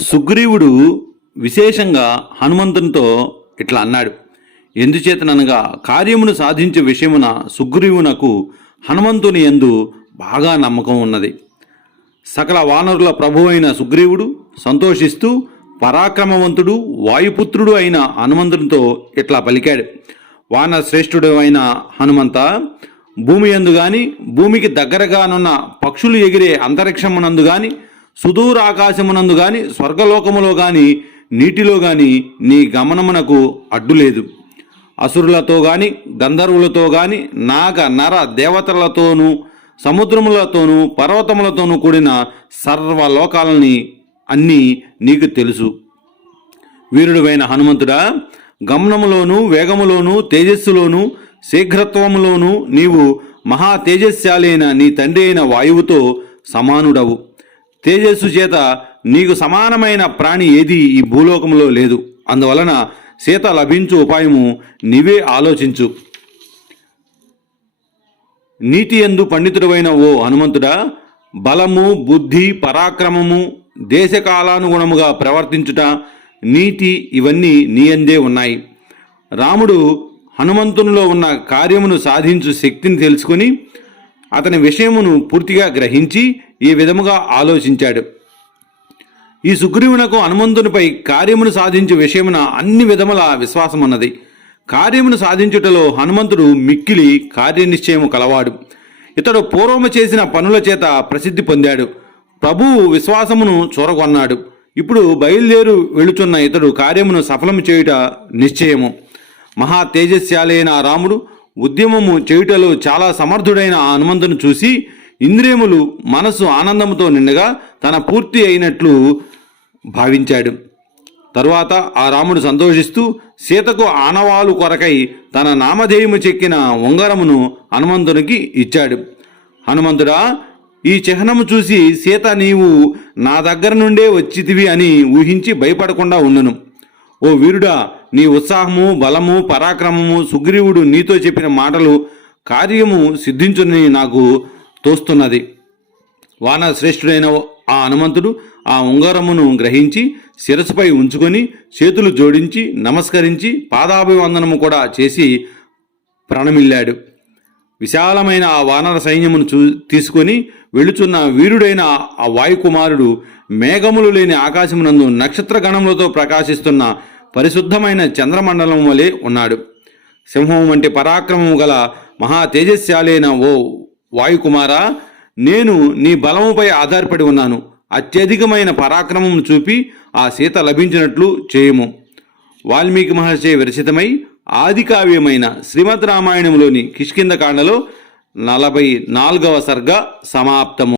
సుగ్రీవుడు విశేషంగా హనుమంతునితో ఇట్లా అన్నాడు. ఎందుచేతననగా కార్యమును సాధించే విషయమున సుగ్రీవునకు హనుమంతుని యందు బాగా నమ్మకం ఉన్నది. సకల వానరుల ప్రభువైన సుగ్రీవుడు సంతోషిస్తూ పరాక్రమవంతుడు వాయుపుత్రుడు అయిన హనుమంతునితో ఇట్లా పలికాడు. వాన శ్రేష్ఠుడు అయిన హనుమంత భూమి యందు గాని భూమికి దగ్గరగానున్న పక్షులు ఎగిరే అంతరిక్షమునందు గాని సుదూర ఆకాశమునందు గాని స్వర్గలోకములో గాని నీటిలో గాని నీ గమనమునకు అడ్డు లేదు. అసురులతో గాని గంధర్వులతో గాని నాగ నర దేవతలతోనూ సముద్రములతోనూ పర్వతములతోనూ కూడిన సర్వలోకాలని అన్నీ నీకు తెలుసు. వీరుడువైన హనుమంతుడా గమనములోను వేగములోను తేజస్సులోను శీఘ్రత్వములోను నీవు మహా తేజస్శాలైన నీ తండ్రి అయిన వాయువుతో సమానుడవు. తేజస్సు చేత నీకు సమానమైన ప్రాణి ఏది ఈ భూలోకంలో లేదు. అందువలన సీత లభించు ఉపాయము నీవే ఆలోచించు. నీతి ఎందు పండితుడవైన ఓ హనుమంతుడా బలము బుద్ధి పరాక్రమము దేశకాలానుగుణముగా ప్రవర్తించుట నీతి ఇవన్నీ నీయందే ఉన్నాయి. రాముడు హనుమంతునిలో ఉన్న కార్యమును సాధించు శక్తిని తెలుసుకుని అతని విషయమును పూర్తిగా గ్రహించి ఈ విధముగా ఆలోచించాడు. ఈ సుగ్రీవునకు హనుమంతునిపై కార్యమును సాధించు విషయమున అన్ని విధముల విశ్వాసమున్నది. కార్యమును సాధించుటలో హనుమంతుడు మిక్కిలి కార్యనిశ్చయము కలవాడు. ఇతడు పూర్వము చేసిన పనుల చేత ప్రసిద్ధి పొందాడు. ప్రభువు విశ్వాసమును చూరగొన్నాడు. ఇప్పుడు బయలుదేరు వెళుచున్న ఇతడు కార్యమును సఫలము చేయుట నిశ్చయము. మహా తేజస్యాలైన రాముడు ఉద్యమము చేయుటలో చాలా సమర్థుడైన ఆ హనుమంతును చూసి ఇంద్రియములు మనసు ఆనందముతో నిండగా తన పూర్తి అయినట్లు భావించాడు. తరువాత ఆ రాముడు సంతోషిస్తూ సీతకు ఆనవాలు కొరకై తన నామధేయము చెక్కిన ఉంగరమును హనుమంతునికి ఇచ్చాడు. హనుమంతుడా ఈ చిహ్నము చూసి సీత నీవు నా దగ్గర నుండే వచ్చితివి అని ఊహించి భయపడకుండా ఉండను. ఓ వీరుడా నీ ఉత్సాహము బలము పరాక్రమము సుగ్రీవుడు నీతో చెప్పిన మాటలు కార్యము సిద్ధించునని నాకు తోస్తున్నది. వాన శ్రేష్ఠుడైన ఆ హనుమంతుడు ఆ ఉంగరమును గ్రహించి శిరస్సుపై ఉంచుకొని చేతులు జోడించి నమస్కరించి పాదాభివందనము కూడా చేసి ప్రణమిల్లాడు. విశాలమైన ఆ వానర సైన్యమును చూ తీసుకొని వెళుచున్న వీరుడైన ఆ వాయుకుమారుడు మేఘములు లేని ఆకాశమునందు నక్షత్ర గణములతో ప్రకాశిస్తున్న పరిశుద్ధమైన చంద్రమండలం వలె ఉన్నాడు. సింహం వంటి పరాక్రమము గల మహా తేజస్శాలైన ఓ వాయుకుమారా నేను నీ బలముపై ఆధారపడి ఉన్నాను. అత్యధికమైన పరాక్రమం చూపి ఆ సీత లభించినట్లు చేయము. వాల్మీకి మహర్షి విరచితమై ఆదికావ్యమైన శ్రీమద్ రామాయణంలోని కిష్కింద కాండలో నలభై నాలుగవ సర్గ సమాప్తము.